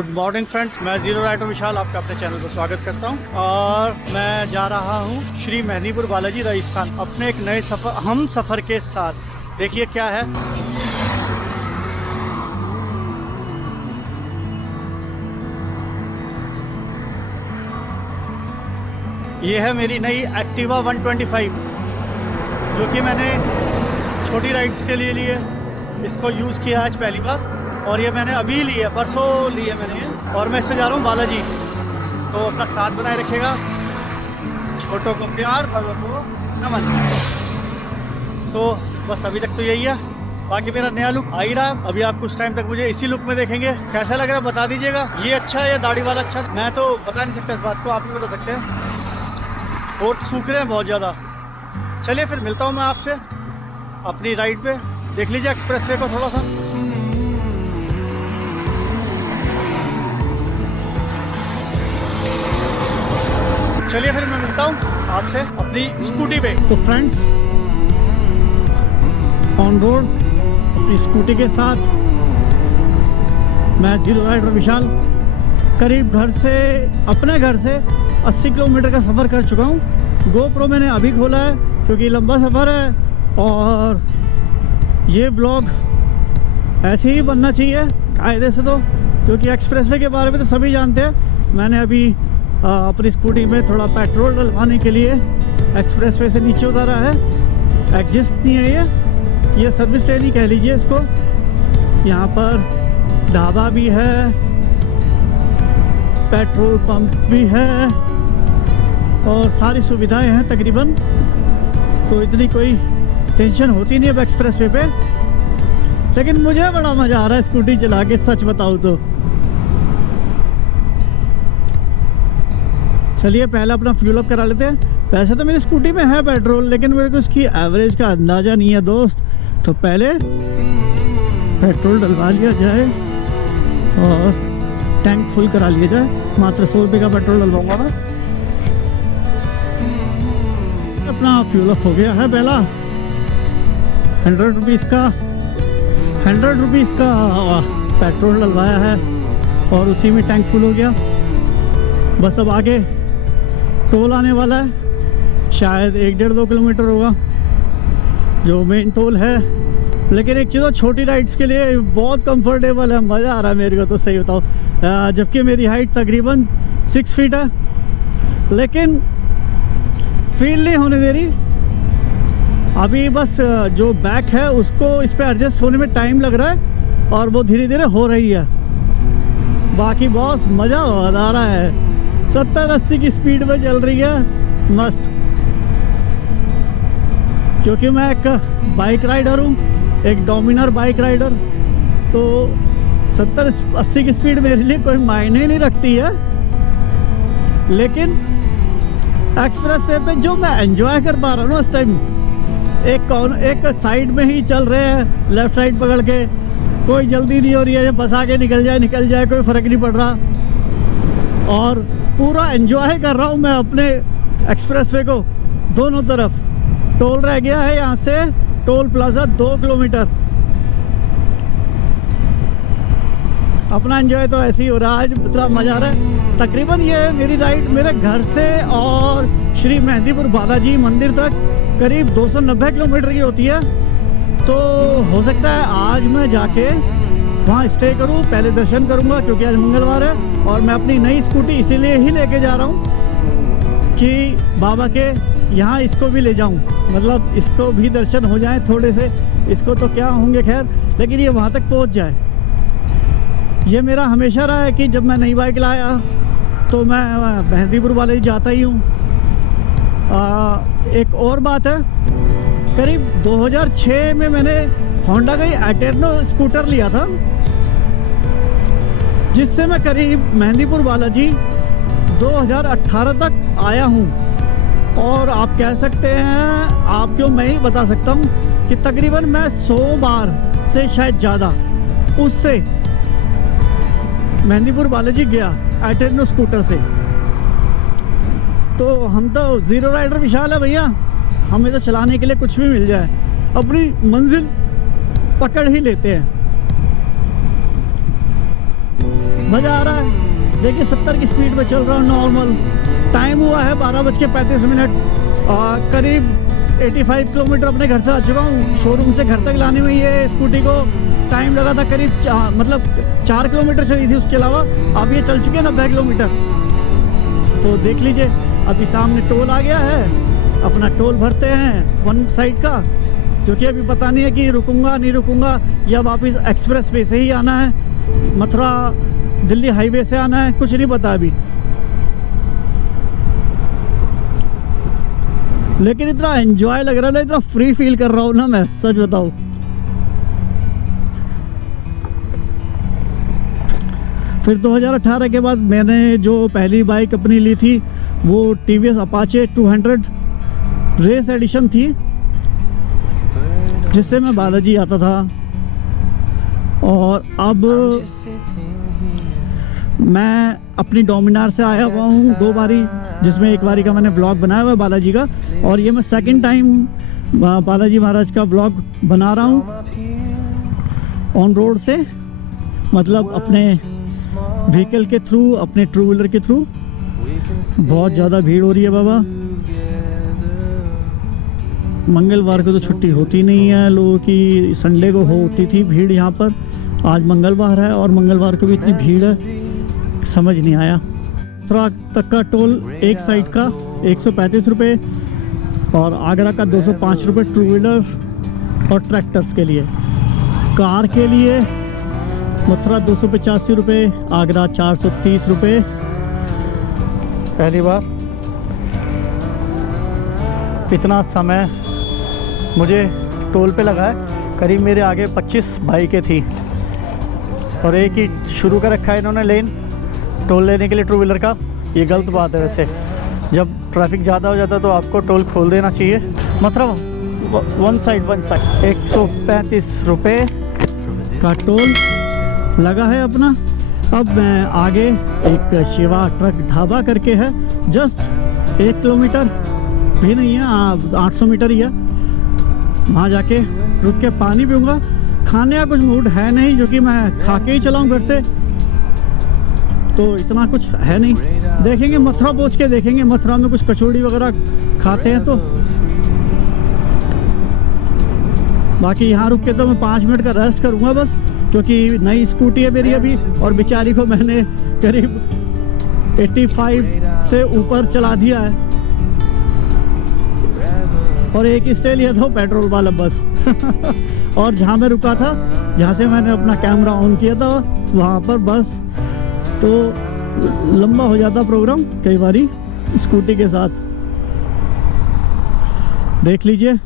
Good morning friends, मैं zero rider विशाल आपका अपने चैनल पर स्वागत करता हूं और मैं जा रहा हूं श्री मेहंदीपुर बालाजी राजस्थान अपने एक नए हम सफ़र के साथ। देखिए क्या है। ये है मेरी नई एक्टिवा 125 जो कि मैंने छोटी राइड्स के लिए ली है। इसको यूज़ किया आज पहली बार और ये मैंने अभी ली है, परसों ली है मैंने ये। और मैं इससे जा रहा हूँ बालाजी, तो अपना साथ बनाए रखेगा। छोटों को प्यार, बड़ों को नमन। तो बस अभी तक तो यही है। बाकी मेरा नया लुक आ ही रहा है। अभी आप कुछ टाइम तक मुझे इसी लुक में देखेंगे। कैसा लग रहा है बता दीजिएगा। ये अच्छा है या दाढ़ी वाला अच्छा? मैं तो बता नहीं सकता इस बात को, आप ही बता सकते हैं। और सूख रहे हैं बहुत ज़्यादा। चलिए फिर मिलता हूँ मैं आपसे अपनी राइड पे। देख लीजिए एक्सप्रेस वे को थोड़ा सा। चलिए फिर मैं मिलता हूँ आपसे अपनी स्कूटी पे। तो फ्रेंड्स, ऑन रोड अपनी स्कूटी के साथ मैं जीरो राइडर विशाल करीब अपने घर से 80 किलोमीटर का सफ़र कर चुका हूँ। गोप्रो मैंने अभी खोला है क्योंकि लंबा सफ़र है और ये ब्लॉग ऐसे ही बनना चाहिए कायदे से, तो क्योंकि एक्सप्रेसवे के बारे में तो सभी जानते हैं। मैंने अभी अपनी स्कूटी में थोड़ा पेट्रोल डलवाने के लिए एक्सप्रेसवे से नीचे उतारा है। एग्जिस्ट नहीं है ये सर्विस लेन ही कह लीजिए इसको। यहाँ पर ढाबा भी है, पेट्रोल पंप भी है और सारी सुविधाएं हैं तकरीबन। तो इतनी कोई टेंशन होती नहीं है एक्सप्रेसवे पे। लेकिन मुझे बड़ा मज़ा आ रहा है स्कूटी चला के, सच बताऊँ तो। चलिए पहले अपना फ्यूल अप करा लेते हैं। वैसे तो मेरी स्कूटी में है पेट्रोल, लेकिन मेरे को इसकी एवरेज का अंदाज़ा नहीं है दोस्त। तो पहले पेट्रोल डलवा लिया जाए और टैंक फुल करा लिया जाए। मात्र 100 रुपये का पेट्रोल डलवाऊंगा मैं। अपना फ्यूल अप हो गया है। पहला 100 रुपीज़ का पेट्रोल डलवाया है और उसी में टैंक फुल हो गया। बस अब आगे टोल आने वाला है, शायद 1-1.5-2 किलोमीटर होगा जो मेन टोल है। लेकिन एक चीज़, छोटी राइड्स के लिए बहुत कंफर्टेबल है, मज़ा आ रहा है मेरे को तो, सही बताओ। जबकि मेरी हाइट तकरीबन 6 फीट है, लेकिन फील नहीं होने दे रही अभी। बस जो बैक है उसको इस पर एडजस्ट होने में टाइम लग रहा है और वो धीरे धीरे हो रही है। बाकी बहुत मज़ा आ रहा है। 70-80 की स्पीड में चल रही है, मस्त। क्योंकि मैं एक बाइक राइडर हूँ, एक डोमिनर बाइक राइडर, तो 70-80 की स्पीड मेरे लिए कोई मायने नहीं रखती है। लेकिन एक्सप्रेस वे पे जो मैं एंजॉय कर पा रहा हूँ ना उस टाइम, एक साइड में ही चल रहे हैं, लेफ्ट साइड पकड़ के, कोई जल्दी नहीं हो रही है, जब बस आगे निकल जाए कोई फ़र्क नहीं पड़ रहा। और पूरा एंजॉय कर रहा हूँ मैं अपने एक्सप्रेसवे को। दोनों तरफ टोल रह गया है, यहाँ से टोल प्लाजा 2 किलोमीटर। अपना एंजॉय तो ऐसे ही हो रहा है, आज इतना मज़ा आ रहा है। तकरीबन ये मेरी राइड मेरे घर से और श्री मेहंदीपुर बालाजी मंदिर तक करीब 290 किलोमीटर की होती है। तो हो सकता है आज मैं जाके वहाँ स्टे करूँ, पहले दर्शन करूँगा क्योंकि आज मंगलवार है। और मैं अपनी नई स्कूटी इसीलिए ही लेके जा रहा हूँ कि बाबा के यहाँ इसको भी ले जाऊँ, मतलब इसको भी दर्शन हो जाए थोड़े से। इसको तो क्या होंगे खैर, लेकिन ये वहाँ तक पहुँच जाए। ये मेरा हमेशा रहा है कि जब मैं नई बाइक लाया तो मैं मेहंदीपुर वाले ही जाता ही हूँ। एक और बात है, करीब 2006 में मैंने होंडा का एटेर्नो स्कूटर लिया था, जिससे मैं करीब मेहंदीपुर बालाजी 2018 तक आया हूँ। और आप कह सकते हैं, आप क्यों, मैं ही बता सकता हूँ कि तकरीबन मैं 100 बार से शायद ज़्यादा उससे मेहंदीपुर बालाजी गया एटेर्नो स्कूटर से। तो हम तो ज़ीरो राइडर विशाल है भैया, हमें तो चलाने के लिए कुछ भी मिल जाए, अपनी मंजिल पकड़ ही लेते हैं। मज़ा आ रहा है। देखिए 70 की स्पीड में चल रहा हूँ नॉर्मल। टाइम हुआ है 12:35 और करीब 85 किलोमीटर अपने घर से आ चुका हूँ। शोरूम से घर तक लाने में ये स्कूटी को टाइम लगा था करीब 4 किलोमीटर चली थी। उसके अलावा अब ये चल चुके हैं 90 किलोमीटर। तो देख लीजिए अभी सामने टोल आ गया है, अपना टोल भरते हैं वन साइड का, क्योंकि अभी पता नहीं है कि रुकूंगा नहीं रुकूंगा या वापस एक्सप्रेस वे से ही आना है, मथुरा दिल्ली हाईवे से आना है, कुछ नहीं पता अभी। लेकिन इतना एंजॉय लग रहा है ना, इतना फ्री फील कर रहा हूँ ना मैं, सच बताऊँ। फिर 2018 के बाद मैंने जो पहली बाइक अपनी ली थी वो TVS अपाचे 200 रेस एडिशन थी, जिससे मैं बालाजी आता था। और अब मैं अपनी डोमिनार से आया हुआ हूँ 2 बारी, जिसमें एक बारी का मैंने ब्लॉग बनाया हुआ है बालाजी का, और ये मैं सेकंड टाइम बालाजी महाराज का ब्लॉग बना रहा हूँ ऑन रोड से, मतलब अपने व्हीकल के थ्रू, अपने टू व्हीलर के थ्रू। बहुत ज़्यादा भीड़ हो रही है बाबा। मंगलवार को तो छुट्टी होती नहीं है लोगों की, संडे को होती थी भीड़ यहाँ पर। आज मंगलवार है और मंगलवार को भी इतनी भीड़ है, समझ नहीं आया। मथुरा तक का टोल एक साइड का 135 रुपये और आगरा का 205 रुपये टू व्हीलर और ट्रैक्टर्स के लिए। कार के लिए मथुरा 285 रुपये, आगरा 430 रुपये। पहली बार इतना समय मुझे टोल पे लगा है। करीब मेरे आगे 25 बाइकें थी और एक ही शुरू कर रखा है इन्होंने लेन टोल लेने के लिए टू व्हीलर का। ये गलत बात है वैसे, जब ट्रैफिक ज़्यादा हो जाता है तो आपको टोल खोल देना चाहिए। मतलब वन साइड 135 रुपये का टोल लगा है अपना। अब मैं आगे एक शिवा ट्रक ढाबा करके है, जस्ट 1 किलोमीटर भी नहीं है, 800 मीटर ही है। वहाँ जाके रुक के पानी पीऊँगा। खाने का कुछ मूड है नहीं, जो कि मैं खा के ही चलाऊँ घर से, तो इतना कुछ है नहीं। देखेंगे मथुरा पहुँच के देखेंगे, मथुरा में कुछ कचौड़ी वगैरह खाते हैं तो। बाकी यहाँ रुक के तो मैं 5 मिनट का रेस्ट करूँगा बस, क्योंकि नई स्कूटी है मेरी अभी, और बेचारी को मैंने करीब 85 से ऊपर चला दिया है। और एक स्टे लिया था पेट्रोल वाला बस और जहाँ मैं रुका था, जहाँ से मैंने अपना कैमरा ऑन किया था, वहाँ पर बस। तो लंबा हो जाता प्रोग्राम कई बारी स्कूटी के साथ। देख लीजिए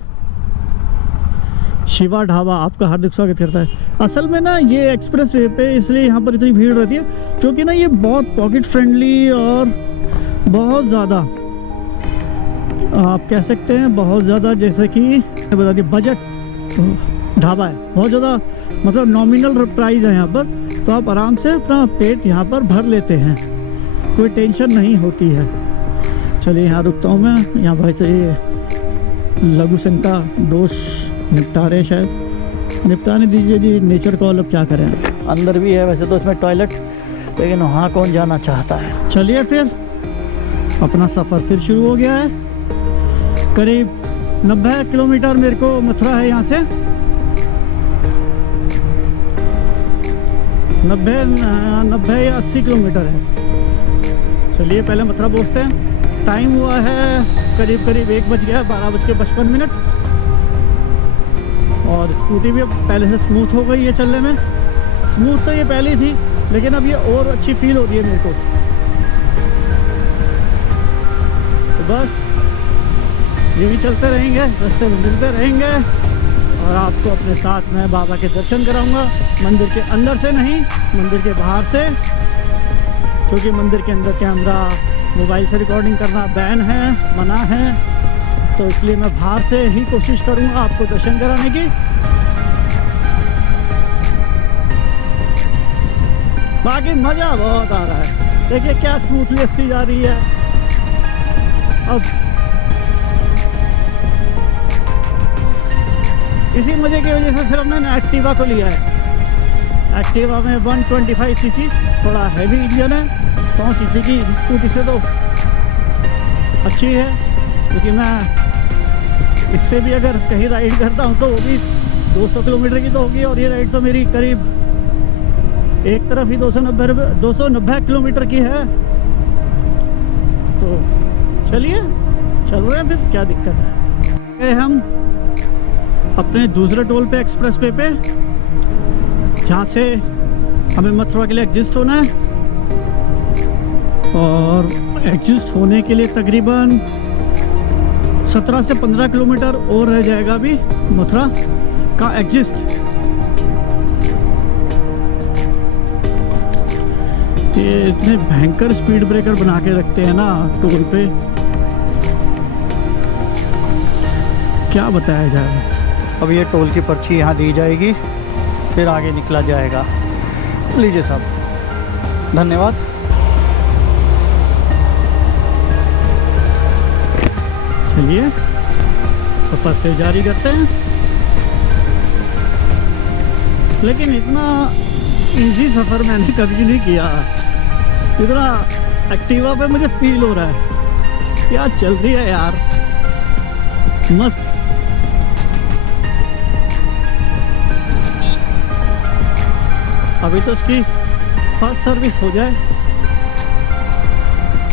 शिवा ढाबा आपका हार्दिक स्वागत करता है। असल में ना ये एक्सप्रेस वे पे इसलिए यहाँ पर इतनी भीड़ रहती है क्योंकि ना ये बहुत पॉकेट फ्रेंडली और बहुत ज़्यादा आप कह सकते हैं, बहुत ज़्यादा, जैसे कि बता दिए बजट ढाबा है। बहुत ज़्यादा मतलब नॉमिनल प्राइस है यहाँ पर, तो आप आराम से अपना पेट यहाँ पर भर लेते हैं, कोई टेंशन नहीं होती है। चलिए यहाँ रुकता हूँ मैं। यहाँ भाई से ये लघु सिंह का दोष निपटा रहे, शायद निपटाने दीजिए जी, नेचर कॉल। अब क्या करें, अंदर भी है वैसे तो इसमें टॉयलेट, लेकिन वहाँ कौन जाना चाहता है। चलिए फिर अपना सफ़र फिर शुरू हो गया है। करीब 90 किलोमीटर मेरे को मथुरा है यहाँ से, 90 या 80 किलोमीटर है। चलिए पहले मथुरा पहुँचते हैं। टाइम हुआ है करीब 1 बज गया, 12:55। और स्कूटी भी अब पहले से स्मूथ हो गई है चलने में। स्मूथ तो ये पहले ही थी, लेकिन अब ये और अच्छी फील होती है मेरे को। तो बस यूँ ही चलते रहेंगे, रास्ते में मिलते रहेंगे और आपको अपने साथ में बाबा के दर्शन कराऊंगा। मंदिर के अंदर से नहीं, मंदिर के बाहर से, क्योंकि मंदिर के अंदर कैमरा मोबाइल से रिकॉर्डिंग करना बैन है, मना है, तो इसलिए मैं बाहर से ही कोशिश करूंगा आपको दर्शन कराने की। बाकी मज़ा बहुत आ रहा है। देखिए क्या स्मूथली जा रही है। अब इसी मज़े की वजह से सिर्फ मैंने एक्टिवा को लिया है। एक्टिवा में 125 सीसी, थोड़ा हैवी इंजन है। 100 सीसी की स्कूटी से तो अच्छी है, क्योंकि मैं इससे भी अगर कहीं राइड करता हूँ तो वो भी 200 किलोमीटर की तो होगी, और ये राइड तो मेरी करीब एक तरफ ही 290 किलोमीटर की है। तो चलिए चल रहे हैं, फिर क्या दिक्कत है। हम अपने दूसरे टोल पे, एक्सप्रेस वे पे, जहाँ से हमें मथुरा के लिए एग्जिस्ट होना है, और एग्जिस्ट होने के लिए तकरीबन 17 से 15 किलोमीटर और रह जाएगा अभी मथुरा का एग्जिस्ट। ये इतने भयंकर स्पीड ब्रेकर बना के रखते हैं ना टोल पे, क्या बताया जाए। अब ये टोल की पर्ची यहाँ दी जाएगी, फिर आगे निकला जाएगा। लीजिए साहब, धन्यवाद। चलिए सफर से जारी करते हैं। लेकिन इतना इजी सफर मैंने कभी नहीं किया, इतना एक्टिवा पे मुझे फील हो रहा है। क्या चल रही है यार, मस्त। अभी तो इसकी फर्स्ट सर्विस हो जाए,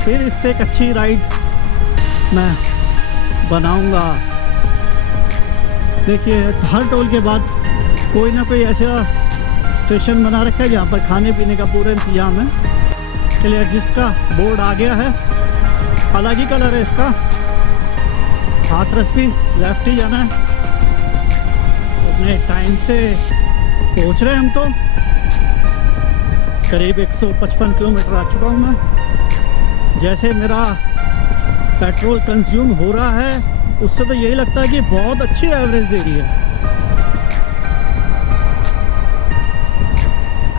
फिर इससे एक अच्छी राइड मैं बनाऊंगा। देखिए हर टोल के बाद कोई ना कोई ऐसा स्टेशन बना रखा है जहाँ पर खाने पीने का पूरा इंतजाम है। चलिए, एग्जिस्ट का बोर्ड आ गया है, अलग ही कलर है इसका। हाथरस भी लेफ्ट ही जाना है। अपने टाइम से पहुँच रहे हैं हम तो, करीब 155 किलोमीटर आ चुका हूँ मैं। जैसे मेरा पेट्रोल कंज्यूम हो रहा है, उससे तो यही लगता है कि बहुत अच्छी एवरेज दे रही है।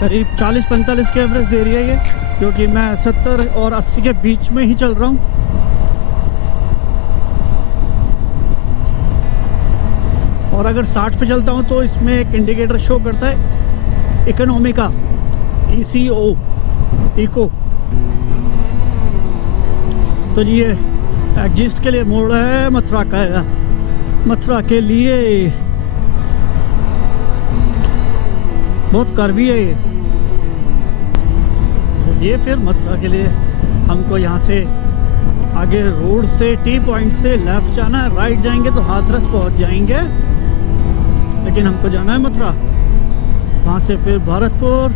करीब 40-45 की एवरेज दे रही है ये, क्योंकि मैं 70 और 80 के बीच में ही चल रहा हूँ। और अगर 60 पे चलता हूँ तो इसमें एक इंडिकेटर शो करता है इकोनॉमी का, ECO, इको। तो ये एग्जिस्ट के लिए मोड़ है मथुरा का, मथुरा के लिए। बहुत कर्वी है ये। तो ये फिर मथुरा के लिए हमको यहाँ से आगे रोड से टी पॉइंट से लेफ्ट जाना है, राइट जाएंगे तो हाथरस पहुँच जाएंगे, लेकिन हमको जाना है मथुरा। वहाँ से फिर भरतपुर,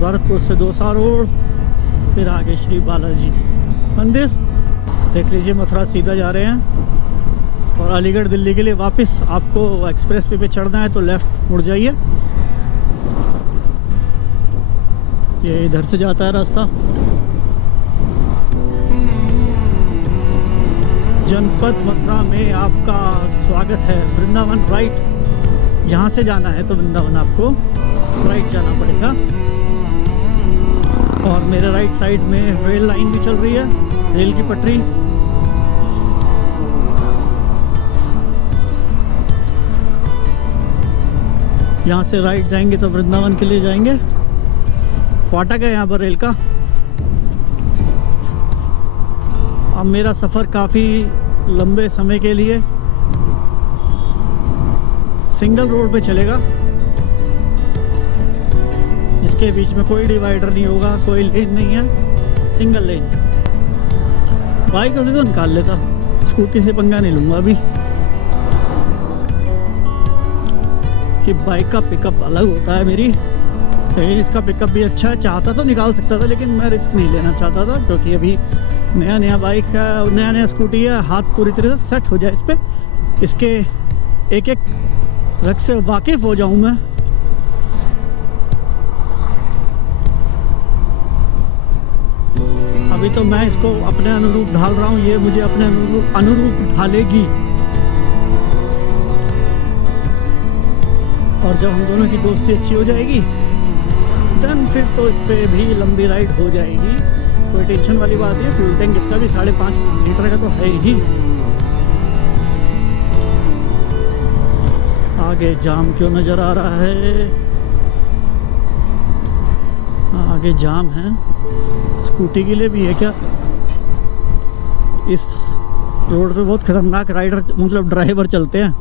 भरतपुर से दोसा रोड, फिर आगे श्री बालाजी मंदिर। देख लीजिए मथुरा सीधा जा रहे हैं। और अलीगढ़ दिल्ली के लिए वापस आपको एक्सप्रेस वे पे चढ़ना है तो लेफ़्ट मुड़ जाइए, ये इधर से जाता है रास्ता। जनपद मथुरा में आपका स्वागत है। वृंदावन राइट, यहाँ से जाना है तो वृंदावन आपको राइट जाना पड़ेगा। और मेरे राइट साइड में रेल लाइन भी चल रही है, रेल की पटरी। यहाँ से राइट जाएंगे तो वृंदावन के लिए जाएंगे। फाटक है यहाँ पर रेल का। अब मेरा सफ़र काफ़ी लंबे समय के लिए सिंगल रोड पे चलेगा, इसके बीच में कोई डिवाइडर नहीं होगा, कोई लेन नहीं है, सिंगल लेन। बाइक होती तो निकाल लेता, स्कूटी से पंगा नहीं लूँगा अभी, कि बाइक का पिकअप अलग होता है मेरी। इसका पिकअप भी अच्छा है, चाहता तो निकाल सकता था, लेकिन मैं रिस्क नहीं लेना चाहता था, क्योंकि अभी नया बाइक है, नया स्कूटी है, हाथ पूरी तरह से सेट हो जाए इस पर, इसके एक एक रग से वाकिफ़ हो जाऊँ मैं। अभी तो मैं इसको अपने अनुरूप ढाल रहा हूँ, ये मुझे अपने अनुरूप ढालेगी। और जब हम दोनों की दोस्ती अच्छी हो जाएगी देन फिर तो इस पर भी लंबी राइड हो जाएगी, कोई टेंशन वाली बात है। फ्यूल टैंक इसका भी 5.5 लीटर का तो है ही। आगे जाम क्यों नज़र आ रहा है? आगे जाम है, स्कूटी के लिए भी है क्या? इस रोड पे बहुत खतरनाक राइडर मतलब ड्राइवर चलते हैं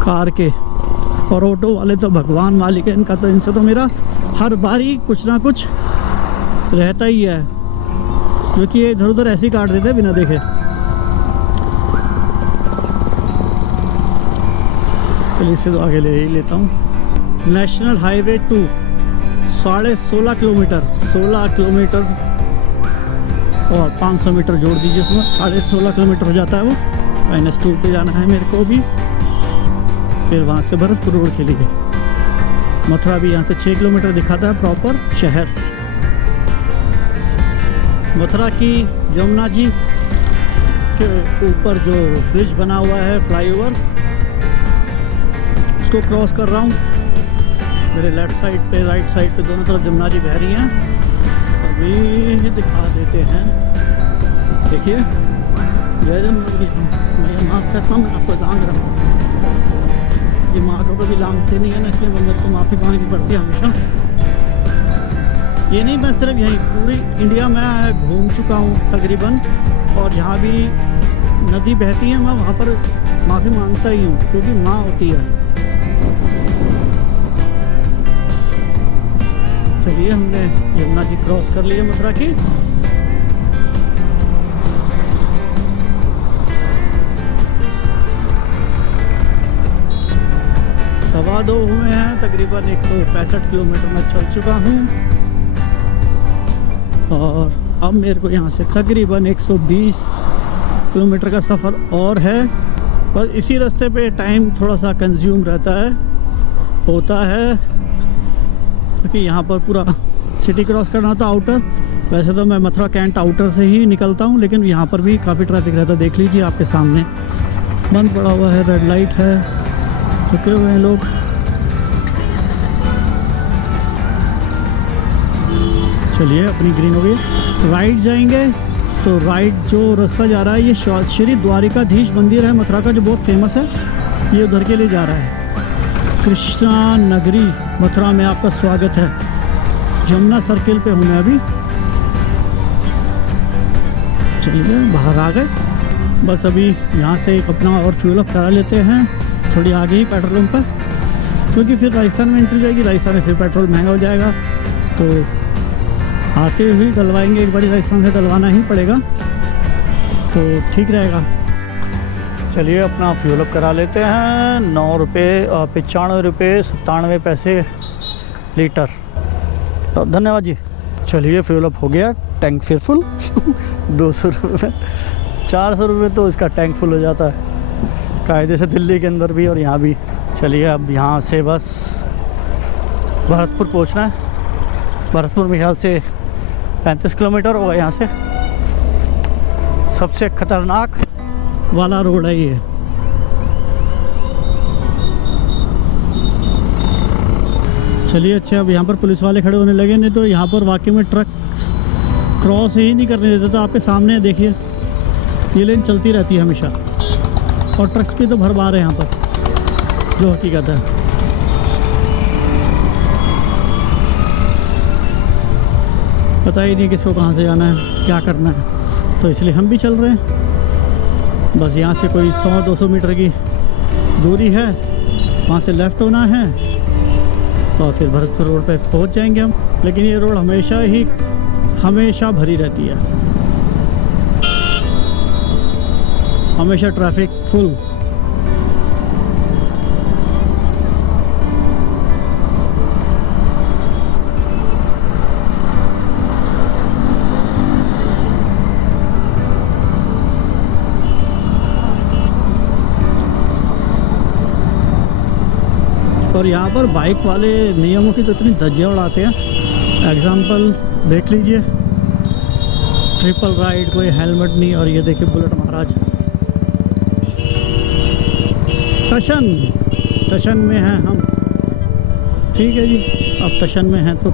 कार के, और ऑटो वाले तो भगवान मालिक है इनका, तो इनसे तो मेरा हर बारी कुछ ना कुछ रहता ही है, क्योंकि ये इधर उधर ऐसे ही काट देते हैं बिना देखे। चलिए इससे तो आगे ले ही लेता हूँ। नेशनल हाईवे 2 16.5 किलोमीटर, 16 किलोमीटर और 500 मीटर जोड़ दीजिए उसमें, 16.5 किलोमीटर हो जाता है वो। -2 पे जाना है मेरे को भी, फिर वहाँ से भरतपुर रोड के लिए। मथुरा भी यहाँ से 6 किलोमीटर दिखाता है प्रॉपर शहर। मथुरा की यमुना जी के ऊपर जो ब्रिज बना हुआ है, फ्लाईओवर, उसको क्रॉस कर रहा हूँ। मेरे लेफ्ट साइड पे, राइट साइड पे दोनों तरफ यमुना जी बह रही हैं। अभी दिखा देते हैं, देखिए जय जमुना जी। मैं माफ़ करता हूँ, मैं आपको जान रहा हूँ, ये माँ को कभी लांगते नहीं है ना, इसलिए बंदर को माफ़ी मांगनी पड़ती है हमेशा। ये नहीं, मैं सिर्फ यहीं पूरी इंडिया में घूम चुका हूँ तकरीबन, और जहाँ भी नदी बहती है मैं वहाँ पर माफ़ी मांगता ही हूँ, क्योंकि माँ होती है। चलिए हमने यमुना जी क्रॉस कर लिए मथुरा की। सवा 2 हुए हैं, तकरीबन 165 किलोमीटर मैं चल चुका हूँ, और अब मेरे को यहाँ से तकरीबन 120 किलोमीटर का सफ़र और है। पर इसी रास्ते पे टाइम थोड़ा सा कंज्यूम रहता है, होता है, क्योंकि यहाँ पर पूरा सिटी क्रॉस करना था, आउटर। वैसे तो मैं मथुरा कैंट आउटर से ही निकलता हूँ, लेकिन यहाँ पर भी काफ़ी ट्रैफिक रहता है। देख लीजिए आपके सामने बंद पड़ा हुआ है, रेड लाइट है, रुके हुए हैं लोग। चलिए अपनी ग्रीन हो गई, राइट जाएंगे तो राइट जो रास्ता जा रहा है ये श्री द्वारिकाधीश मंदिर है मथुरा का, जो बहुत फेमस है, ये उधर के लिए जा रहा है। कृष्णा नगरी मथुरा में आपका स्वागत है। यमुना सर्किल पे हूँ मैं अभी। चलिए बाहर आ गए, बस अभी यहाँ से एक अपना और फ्यूल अप करा लेते हैं थोड़ी आगे ही पेट्रोल पंप पर, क्योंकि फिर राजस्थान में एंट्री जाएगी, राजस्थान में फिर पेट्रोल महंगा हो जाएगा, तो आते हुए डलवाएंगे, एक बारी राजस्थान से डलवाना ही पड़ेगा, तो ठीक रहेगा। चलिए अपना फ्यूल अप करा लेते हैं। 9 रुपये 95 रुपये 97 पैसे लीटर, तो धन्यवाद जी। चलिए फ्यूल अप हो गया, टैंक फिर फुल 200 रुपये 400 रुपये तो इसका टैंक फुल हो जाता है कायदे से, दिल्ली के अंदर भी और यहाँ भी। चलिए अब यहाँ से बस भरतपुर पहुँचना है। भरतपुर में ख्याल से 35 किलोमीटर होगा यहाँ से। सबसे खतरनाक वाला रोड है ये। चलिए अच्छा, अब यहाँ पर पुलिस वाले खड़े होने लगे, नहीं तो यहाँ पर वाकई में ट्रक क्रॉस ही नहीं करने देते। तो आपके सामने देखिए ये लेन चलती रहती है हमेशा, और ट्रक्स की तो भरमार है यहाँ पर, जो हकीकत है। पता ही नहीं किसको कहाँ से जाना है, क्या करना है, तो इसलिए हम भी चल रहे हैं। बस यहाँ से कोई 100-200 मीटर की दूरी है, वहाँ से लेफ़्ट होना है और फिर भरतपुर रोड पे पहुँच जाएंगे हम। लेकिन ये रोड हमेशा भरी रहती है, हमेशा ट्रैफिक फुल। और यहाँ पर बाइक वाले नियमों की तो इतनी धज्जियाँ उड़ाते हैं। एग्जाम्पल देख लीजिए, ट्रिपल राइड, कोई हेलमेट नहीं, और ये देखिए बुलेट महाराज। टशन में हैं हम, ठीक है जी। अब टशन में हैं तो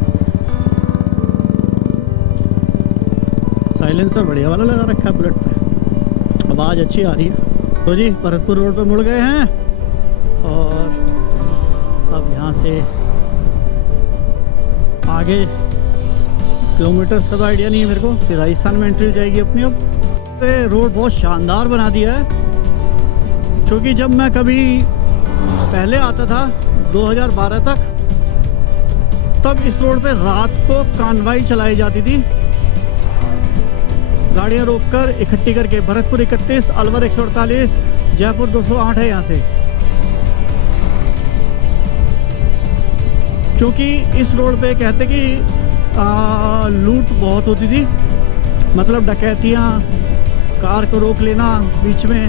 साइलेंसर बढ़िया वाला लगा रखा है बुलेट पे, आवाज़ अच्छी आ रही है। तो जी भरतपुर रोड पे मुड़ गए हैं, और अब यहाँ से आगे किलोमीटर्स का तो आइडिया नहीं है मेरे को कि राजस्थान में एंट्री हो जाएगी अपनी। अब तो रोड बहुत शानदार बना दिया है, क्योंकि जब मैं कभी पहले आता था 2012 तक, तब इस रोड पे रात को कानवाई चलाई जाती थी, गाड़ियाँ रोककर इकट्ठी करके। भरतपुर 31, अलवर 148, जयपुर 208 है यहाँ से। क्योंकि इस रोड पे कहते कि लूट बहुत होती थी, मतलब डकैतियाँ, कार को रोक लेना बीच में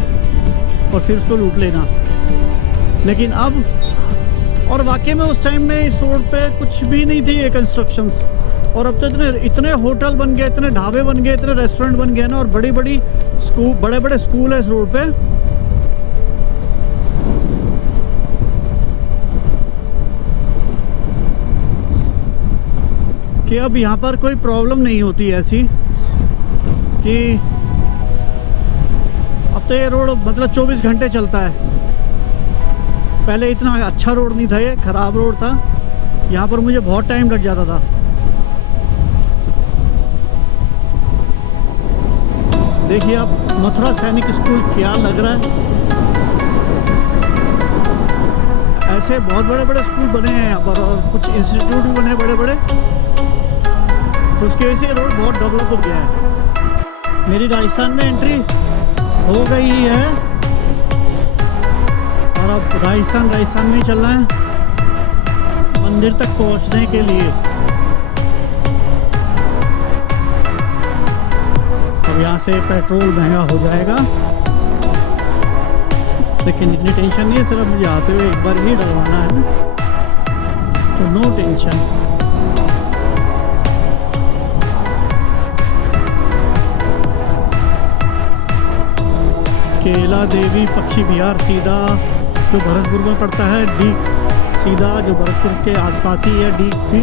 और फिर उसको लूट लेना। लेकिन अब, और वाकई में उस टाइम में इस रोड पे कुछ भी नहीं थी ये कंस्ट्रक्शंस, और अब तो इतने होटल बन गए, इतने ढाबे बन गए, इतने रेस्टोरेंट बन गए ना, और बड़े बड़े स्कूल है इस रोड पे। कि अब यहाँ पर कोई प्रॉब्लम नहीं होती ऐसी कि अब तो ये रोड मतलब 24 घंटे चलता है। पहले इतना अच्छा रोड नहीं था, ये ख़राब रोड था, यहाँ पर मुझे बहुत टाइम लग जाता था। देखिए अब मथुरा सैनिक स्कूल क्या लग रहा है। ऐसे बहुत बड़े बड़े स्कूल बने हैं यहाँ पर, और कुछ इंस्टीट्यूट भी बने बड़े बड़े, तो उसकी वजह से रोड बहुत डेवलप हो गया है। मेरी राजस्थान में एंट्री हो गई है, और अब राजस्थान में ही चलना है मंदिर तक पहुंचने के लिए। अब यहाँ से पेट्रोल महंगा हो जाएगा, लेकिन इतनी टेंशन नहीं है, सिर्फ मुझे आते हुए एक बार ही डलवाना है, तो नो टेंशन। केला देवी पक्षी विहार सीधा जो भरतपुर में पड़ता है, डी सीधा जो भरतपुर के आसपास ही है, डी भी।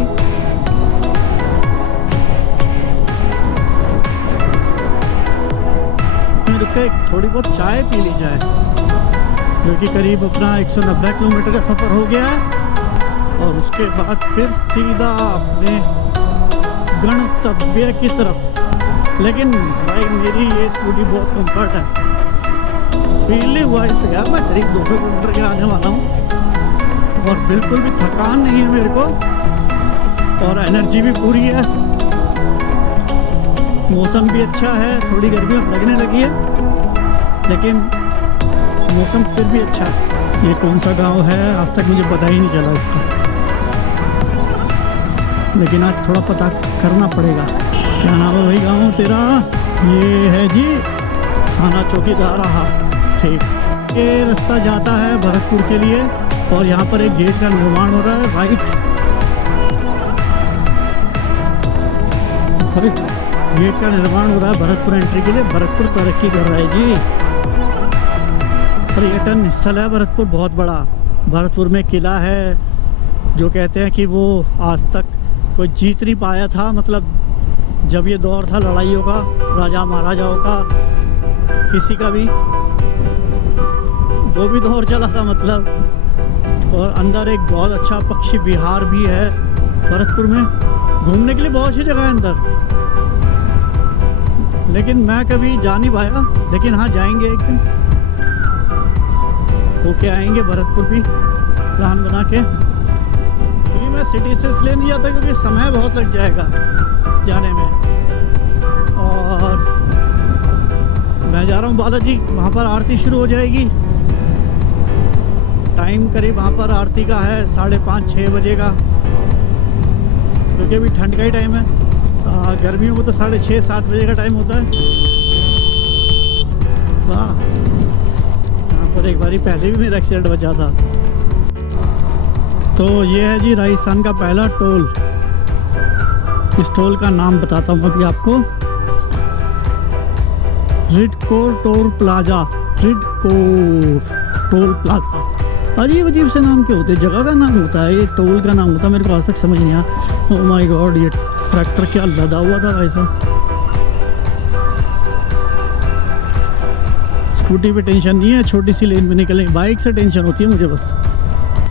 रुके थोड़ी बहुत चाय पी ली जाए, जो कि करीब अपना 190 किलोमीटर का सफ़र हो गया है, और उसके बाद फिर सीधा अपने गंतव्य की तरफ। लेकिन भाई मेरी ये स्कूटी बहुत कंफर्ट है, फीलिंग वाइज तो यार मैं करीब 200 किलोमीटर के आने वाला हूँ, और बिल्कुल भी थकान नहीं है मेरे को, और एनर्जी भी पूरी है। मौसम भी अच्छा है, थोड़ी गर्मी लगने लगी है, लेकिन मौसम फिर भी अच्छा है। ये कौन सा गांव है आज तक मुझे पता ही नहीं चला इसका, लेकिन आज थोड़ा पता करना पड़ेगा। क्या नाम है वही गांव तेरा? ये है जी थाना चौकीदार। ठीक, ये रास्ता जाता है भरतपुर के लिए, और यहाँ पर एक गेट का निर्माण हो रहा है। राइट, गेट का निर्माण हो रहा है भरतपुर एंट्री के लिए। भरतपुर तरक्की कर रहा है जी, पर्यटन स्थल है भरतपुर बहुत बड़ा। भरतपुर में किला है, जो कहते हैं कि वो आज तक कोई जीत नहीं पाया था, मतलब जब ये दौर था लड़ाइयों का, राजा महाराजाओं का, किसी का भी वो भी दौर चला था मतलब। और अंदर एक बहुत अच्छा पक्षी विहार भी है भरतपुर में, घूमने के लिए बहुत सी जगह है अंदर, लेकिन मैं कभी जा नहीं पाया। लेकिन हाँ, जाएंगे एक दिन, होके आएंगे भरतपुर भी प्लान बना के। क्योंकि मैं सिटी से इसलिए नहीं जाता क्योंकि समय बहुत लग जाएगा जाने में, और मैं जा रहा हूँ बालाजी, वहाँ पर आरती शुरू हो जाएगी। टाइम करीब वहाँ पर आरती का है 5:30-6 बजे का, क्योंकि अभी ठंड का ही टाइम है। गर्मियों में तो 6:30-7 बजे का टाइम होता है। वाह, यहाँ पर एक बारी पहले भी मेरा एक्सीडेंट बचा था। तो ये है जी राजस्थान का पहला टोल। इस टोल का नाम बताता हूँ अभी आपको, RIDCOR toll plaza. RIDCOR toll plaza, अजीब अजीब से नाम क्यों होते हैं, जगह का नाम होता है, ये टोल का नाम होता है। मेरे को आज तक समझ नहीं आया। ओह माय गॉड, ये ट्रैक्टर क्या लदा हुआ था भाई साहब। स्कूटी पे टेंशन नहीं है, छोटी सी लेन में निकलेंगे। बाइक से टेंशन होती है मुझे बस।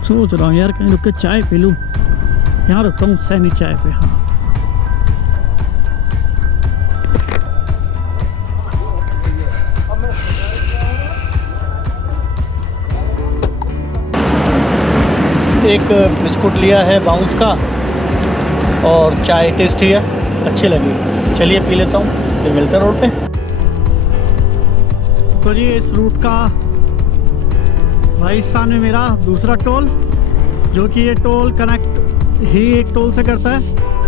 सोच रहा हूँ यार कहीं रुक के चाय पी लूँ। यहाँ रुकता हूँ सैनी चाय पे। हाँ, एक बिस्कुट लिया है बाउंस का और चाय टेस्टी है, अच्छी लगी। चलिए पी लेता हूँ, फिर मिलते हैं रोड पे। तो जी इस रूट का राजस्थान में मेरा दूसरा टोल, जो कि ये टोल कनेक्ट ही एक टोल से करता है,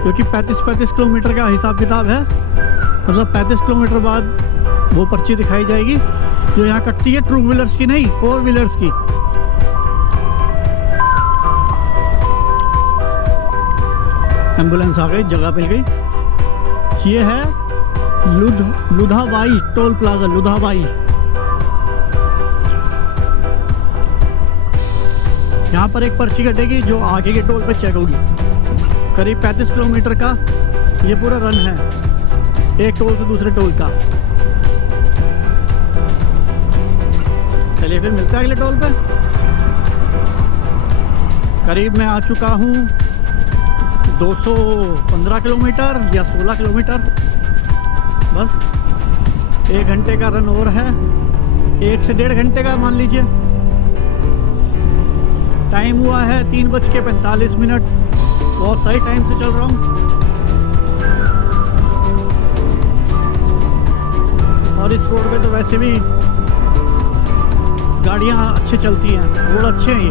जो कि 35 किलोमीटर का हिसाब किताब है। मतलब 35 किलोमीटर बाद वो पर्ची दिखाई जाएगी जो यहाँ कटती है, टू व्हीलर्स की नहीं, 4 व्हीलर्स की। एम्बुलेंस आ गई, जगह मिल गई। ये है लुधाबाई टोल प्लाजा, लुधाबाई। यहाँ पर एक पर्ची कटेगी जो आगे के टोल पे चेक होगी। करीब 35 किलोमीटर का ये पूरा रन है, एक टोल से दूसरे टोल का। चलिए फिर मिलते हैं अगले टोल पे। करीब मैं आ चुका हूँ 215 किलोमीटर या 16 किलोमीटर, बस 1 घंटे का रन और है, 1 से 1.5 घंटे का मान लीजिए। टाइम हुआ है 3:45। बहुत सही टाइम से चल रहा हूँ। और इस रोड पे तो वैसे भी गाड़ियाँ अच्छी चलती हैं, रोड अच्छे हैं ये।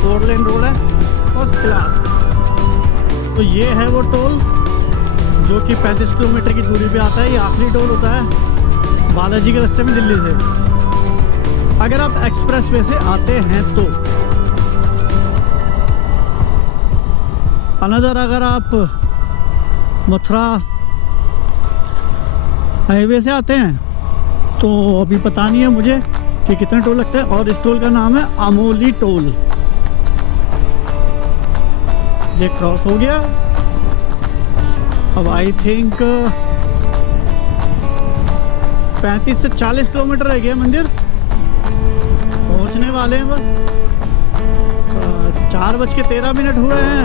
फोर लेन रोड है, फर्स्ट क्लास। तो ये है वो टोल जो कि 35 किलोमीटर की दूरी पे आता है। ये आखिरी टोल होता है बालाजी के रास्ते में दिल्ली से, अगर आप एक्सप्रेस वे से आते हैं तो। अनदर अगर आप मथुरा हाईवे से आते हैं तो अभी पता नहीं है मुझे कि कितने टोल लगते हैं। और इस टोल का नाम है अमोली टोल। ये क्रॉस हो गया। अब आई थिंक 35 से 40 किलोमीटर रह गया मंदिर, पहुंचने वाले हैं बस। 4:13 हुए हैं,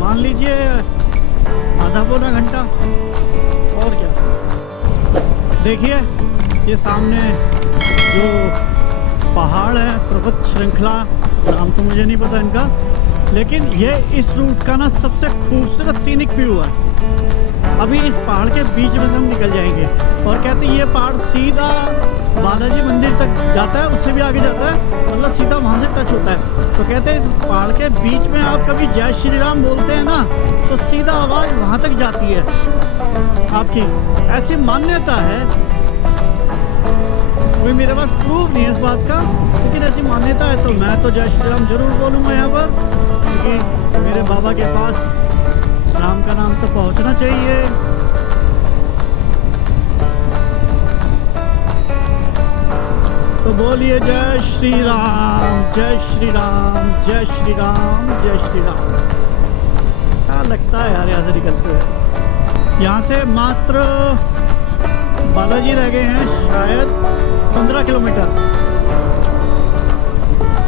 मान लीजिए आधा पौना घंटा और क्या। देखिए ये सामने जो पहाड़ है, पर्वत श्रृंखला, नाम तो मुझे नहीं पता इनका, लेकिन ये इस रूट का ना सबसे खूबसूरत सीनिक व्यू है। अभी इस पहाड़ के बीच में से हम निकल जाएंगे और कहते हैं ये पहाड़ सीधा बालाजी मंदिर तक जाता है, उससे भी आगे जाता है, मतलब सीधा वहाँ से टच होता है। तो कहते हैं इस पहाड़ के बीच में आप कभी जय श्री राम बोलते हैं ना, तो सीधा आवाज़ वहाँ तक जाती है आपकी, ऐसी मान्यता है। कोई मेरे पास प्रूफ नहीं है इस बात का, लेकिन ऐसी मान्यता है। तो मैं तो जय श्री राम जरूर बोलूँगा यहाँ पर, क्योंकि मेरे बाबा के पास राम का नाम तो पहुंचना चाहिए। तो बोलिए जय श्री राम, जय श्री राम, जय श्री राम, जय श्री राम। क्या लगता है यार यहाँ से निकलते हुए। यहाँ से मात्र बालाजी रह गए हैं शायद 15 किलोमीटर।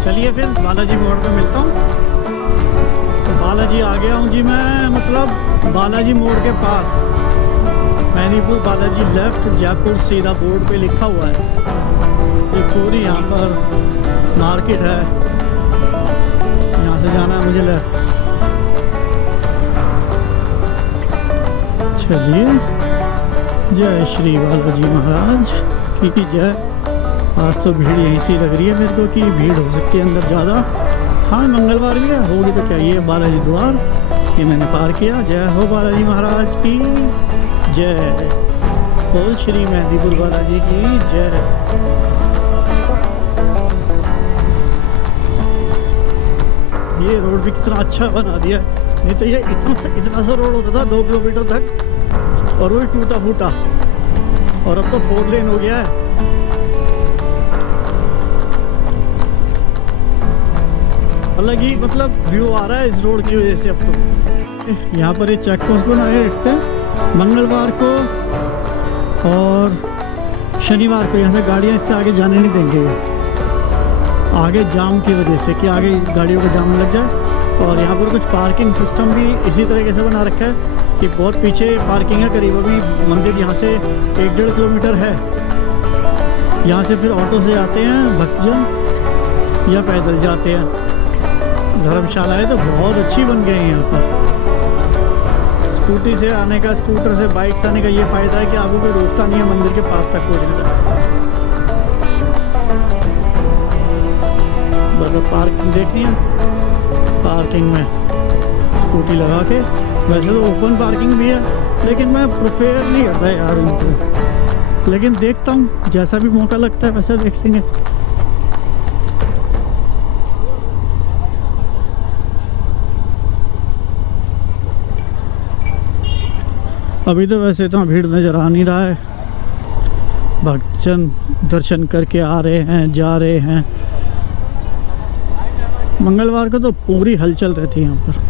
चलिए फिर बालाजी मोड़ पे मिलता हूँ। बालाजी आ गया हूँ जी मैं, मतलब बालाजी मोड़ के पास। मैनीपुर बालाजी लेफ्ट, जयपुर सीधा बोर्ड पे लिखा हुआ है। ये पूरी यहाँ पर मार्केट है, यहाँ से जाना है मुझे लेफ्ट। चलिए जय श्री बालाजी महाराज की जय। आज तो भीड़ यहीं से लग रही है मेरे को कि भीड़ हो सकती है अंदर ज़्यादा। हाँ मंगलवार भी है, होगी तो क्या। ये बालाजी द्वार, ये मैंने पार किया। जय हो बालाजी महाराज की जय, बोल श्री मेहंदीपुर बालाजी की जय। ये रोड भी कितना अच्छा बना दिया, नहीं तो ये इतना सा रोड होता था 2 किलोमीटर तक, और वो टूटा फूटा, और अब तो 4 लेन हो गया है। अलग ही मतलब व्यू आ रहा है इस रोड की वजह से। अब तो यहाँ पर ये चेक पोस्ट बनाए रखते हैं मंगलवार को और शनिवार को। यहाँ से गाड़ियाँ इससे आगे जाने नहीं देंगे, आगे जाम की वजह से, कि आगे गाड़ियों को जाम लग जाए। और यहाँ पर कुछ पार्किंग सिस्टम भी इसी तरीके से बना रखा है कि बहुत पीछे पार्किंग है, करीब अभी मंदिर यहाँ से 1-1.5 किलोमीटर है। यहाँ से फिर ऑटो से जाते हैं भक्तजन या पैदल जाते हैं। धर्मशालाएँ तो बहुत अच्छी बन गई हैं यहाँ पर। स्कूटी से आने का, स्कूटर से, बाइक से आने का ये फ़ायदा है कि आपको कोई रोकता नहीं है मंदिर के पास तक पहुँचने का। बस अब पार्किंग देखनी है, पार्किंग में स्कूटी लगा के। वैसे तो ओपन पार्किंग भी है, लेकिन मैं प्रेफर नहीं करता यार इनको, लेकिन देखता हूँ जैसा भी मौका लगता है वैसा देख लेंगे। अभी तो वैसे इतना भीड़ नज़र आ नहीं रहा है, भक्तजन दर्शन करके आ रहे हैं, जा रहे हैं। मंगलवार को तो पूरी हलचल रहती है यहाँ पर।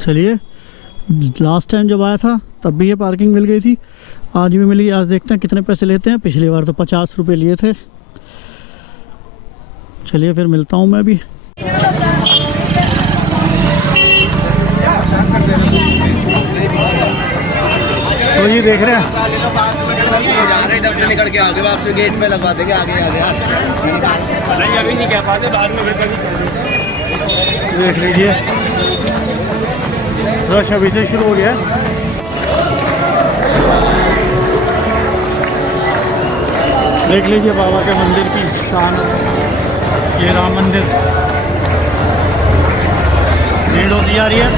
चलिए, लास्ट टाइम जब आया था तब भी ये पार्किंग मिल गई थी, आज भी मिली। आज देखते हैं कितने पैसे लेते हैं। पिछली बार तो 50 रुपये लिए थे। चलिए फिर मिलता हूँ मैं भी। तो ये देख रहे हैं, इधर से निकल के आगे वापस गेट में लगवा देंगे। आगे नहीं, अभी नहीं कह पाते, बाद में देख लीजिए रश अभी से शुरू हो गया है। देख लीजिए बाबा के मंदिर की शान, ये राम मंदिर। भीड़ होती जा रही है।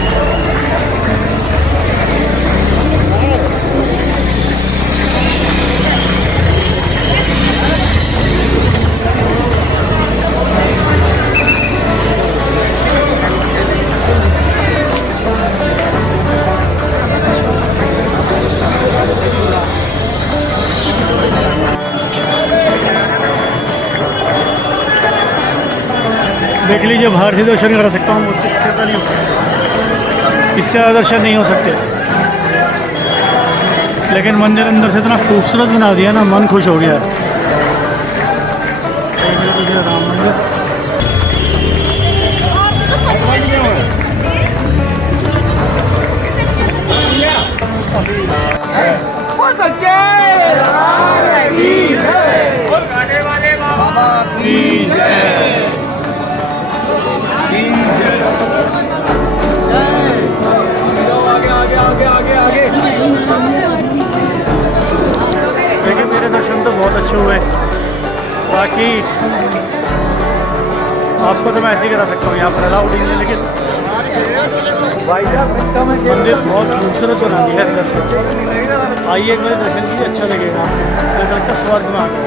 देख लीजिए बाहर से दर्शन करा सकता हूँ, इससे ज़्यादा नहीं हो सकते, इससे ज़्यादा दर्शन नहीं हो सकते। लेकिन मंदिर अंदर से इतना खूबसूरत बना दिया ना, मन खुश हो गया है। राम मंदिर देखिए मेरे दर्शन तो बहुत अच्छे हुए। बाकी आपको तो मैं ऐसे ही करा सकता हूँ, यहाँ पर अलाउड नहीं है, लेकिन मंदिर बहुत खूबसूरत बना दिया है अंदर से। आइए मेरे दर्शन कीजिए, अच्छा लगेगा। जैसा लगता है स्वर्ग में आ गए,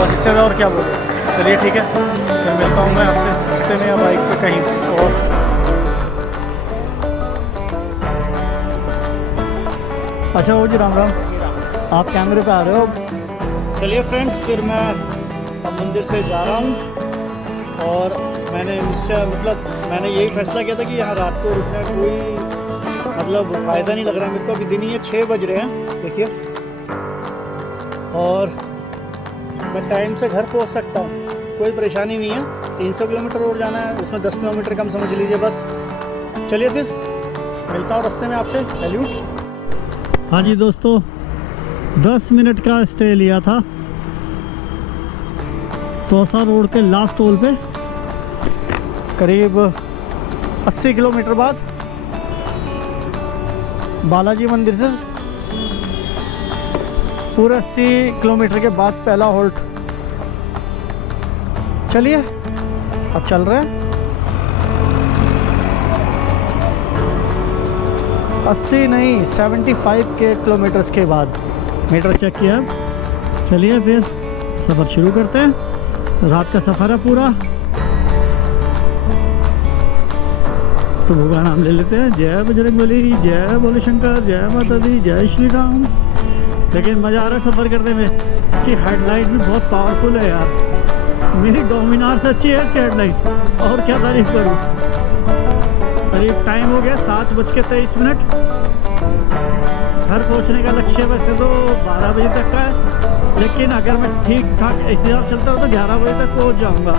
बस इससे और क्या बोले। चलिए ठीक है, फिर मिलता हूँ मैं आपसे रास्ते में या बाइक पे कहीं और। अच्छा वो जी, राम राम, आप कैमरे पे आ रहे हो। चलिए फ्रेंड्स, फिर मैं अब मंदिर से जा रहा हूँ। और मैंने मैंने यही फैसला किया था कि यहाँ रात को रुकने का कोई मतलब फ़ायदा नहीं लग रहा है मेरे को। अभी दिन ही 6 बज रहे हैं देखिए, और मैं टाइम से घर पहुँच सकता हूँ, कोई परेशानी नहीं है। 300 किलोमीटर और जाना है, उसमें 10 किलोमीटर कम समझ लीजिए बस। चलिए फिर मिलता हूँ रास्ते में आपसे। सैल्यूट। हाँ जी दोस्तों, 10 मिनट का स्टे लिया था तोसा रोड के लास्ट टोल पे, करीब 80 किलोमीटर बाद बालाजी मंदिर से पूरे 80 किलोमीटर के बाद पहला होल्ट। चलिए अब चल रहे हैं। 80 नहीं 75 के किलोमीटर्स के बाद मीटर चेक किया। चलिए फिर सफ़र शुरू करते हैं। रात का सफ़र है पूरा, प्रभु का नाम ले लेते हैं। जय बजरंगबली, जय भोले शंकर, जय माता दी, जय श्री राम। लेकिन मज़ा आ रहा है सफ़र करने में कि हेडलाइट भी बहुत पावरफुल है यार। मेरी डोमिनार से अच्छी है इसकी हेडलाइट। और क्या तारीफ करूँ। करीब टाइम हो गया 7:23। घर पहुंचने का लक्ष्य वैसे तो 12 बजे तक का है, लेकिन अगर मैं ठीक ठाक इस हिसाब से चलता हूँ तो 11 बजे तक पहुंच जाऊंगा,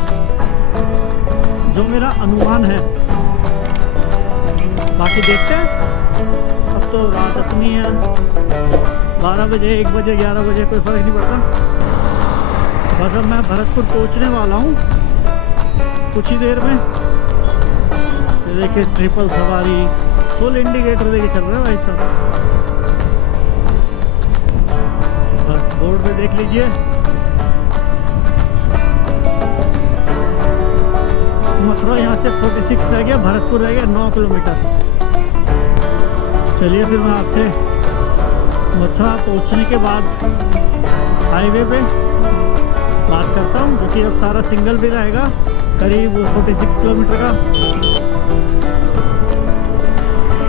जो मेरा अनुमान है। बाकी देखते हैं, अब तो रात अपनी है, 12 बजे 1 बजे 11 बजे कोई फ़र्क नहीं पड़ता। बस अब मैं भरतपुर पहुंचने वाला हूँ कुछ ही देर में। देखिए ट्रिपल सवारी, फुल इंडिकेटर देके चल रहा है भाई साहब। बस बोर्ड पे देख लीजिए, मथुरा यहाँ से 46 रह गया, भरतपुर रह गया 9 किलोमीटर। चलिए फिर मैं आपसे मथुरा पहुँचने के बाद हाईवे पे बात करता हूँ, क्योंकि अब सारा सिंगल भी रहेगा, करीब 46 किलोमीटर का,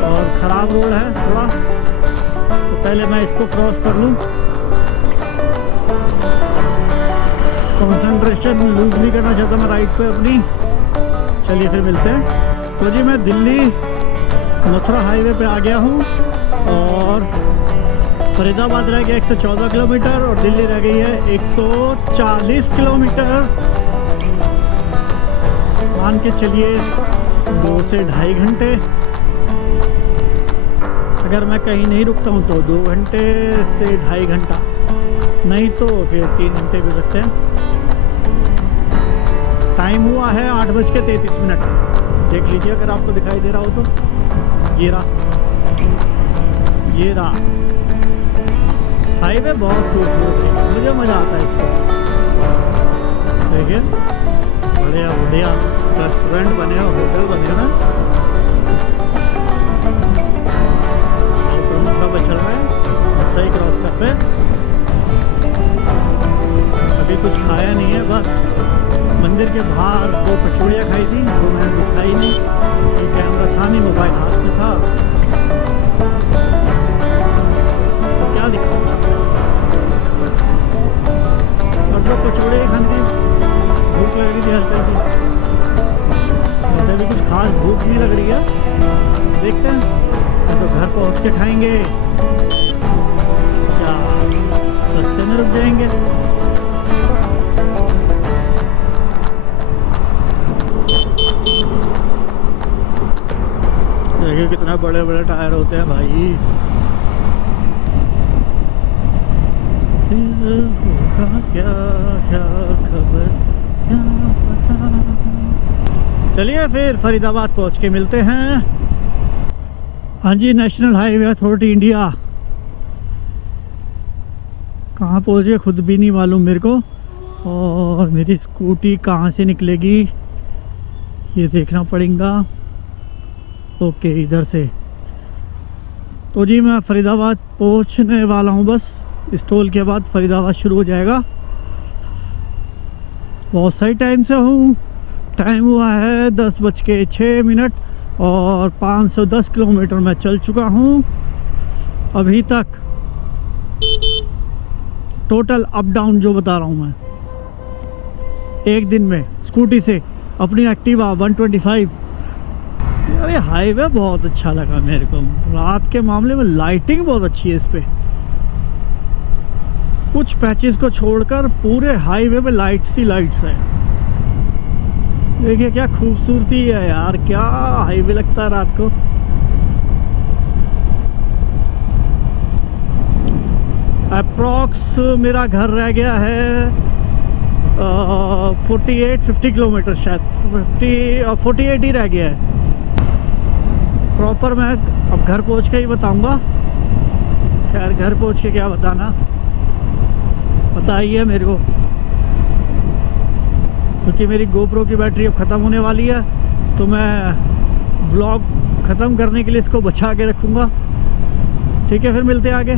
और ख़राब रोड है थोड़ा, तो पहले मैं इसको क्रॉस कर लूँ। कंसंट्रेशन लूज नहीं करना चाहता मैं राइड पे अपनी। चलिए फिर मिलते हैं। तो जी मैं दिल्ली मथुरा हाईवे पे आ गया हूँ, और फरीदाबाद रह गया 114 किलोमीटर, और दिल्ली रह गई है 140 किलोमीटर। मान के चलिए 2 से 2.5 घंटे। अगर मैं कहीं नहीं रुकता हूँ तो 2 घंटे से 2.5 घंटा, नहीं तो फिर 3 घंटे भी हो सकते हैं। टाइम हुआ है 8:33। देख लीजिए अगर आपको दिखाई दे रहा हो तो। ये रहा हाईवे, बहुत खूबसूरत है, मुझे मज़ा आता है इसको। देखिए बढ़िया बढ़िया रेस्टोरेंट बने हो, होटल बने ना, पे चल रहे हैं, सही क्रॉस कर पे। अभी कुछ खाया नहीं है, बस मंदिर के बाहर 2 कचौड़ियाँ खाई थी, वो मैंने दिखाई नहीं, तो कैमरा था नहीं, मोबाइल हाथ में था, तो क्या दिखाऊंगा। और 2 कचौड़ियाँ खानी थी, भूख लग रही थी हल्की सी, वैसे भी कुछ खास भूख नहीं लग रही है। देखते हैं, तो घर पहुँच के खाएंगे, क्या रास्ते में रुक जाएंगे। देखिए कितना बड़े बड़े टायर होते हैं भाई। क्या क्या खबर क्या पता। चलिए फिर फरीदाबाद पहुंच के मिलते हैं। हाँ जी, नेशनल हाईवे अथॉरिटी इंडिया कहाँ पहुँचे खुद भी नहीं मालूम मेरे को, और मेरी स्कूटी कहाँ से निकलेगी ये देखना पड़ेगा। ओके, इधर से। तो जी मैं फरीदाबाद पहुँचने वाला हूँ, बस इस टोल के बाद फरीदाबाद शुरू हो जाएगा। बहुत सही टाइम से हूँ, टाइम हुआ है 10:06 और 510 किलोमीटर मैं चल चुका हूँ अभी तक। टोटल अप डाउन जो बता रहा हूँ मैं, एक दिन में स्कूटी से, अपनी एक्टिवा 125। अरे हाईवे बहुत अच्छा लगा मेरे को, रात के मामले में लाइटिंग बहुत अच्छी है इस पे। कुछ पैचेस को छोड़कर पूरे हाईवे पे लाइट्स ही लाइट्स है। देखिए क्या खूबसूरती है यार, क्या हाईवे लगता है रात को। अप्रॉक्स मेरा घर रह गया है 48-50 किलोमीटर, शायद 48 ही रह गया है प्रॉपर। मैं अब घर पहुंच के ही बताऊंगा। खैर घर पहुंच के क्या बताना, पता ही है मेरे को, क्योंकि मेरी गोप्रो की बैटरी अब ख़त्म होने वाली है, तो मैं व्लॉग ख़त्म करने के लिए इसको बचा के रखूँगा। ठीक है, फिर मिलते हैं आगे।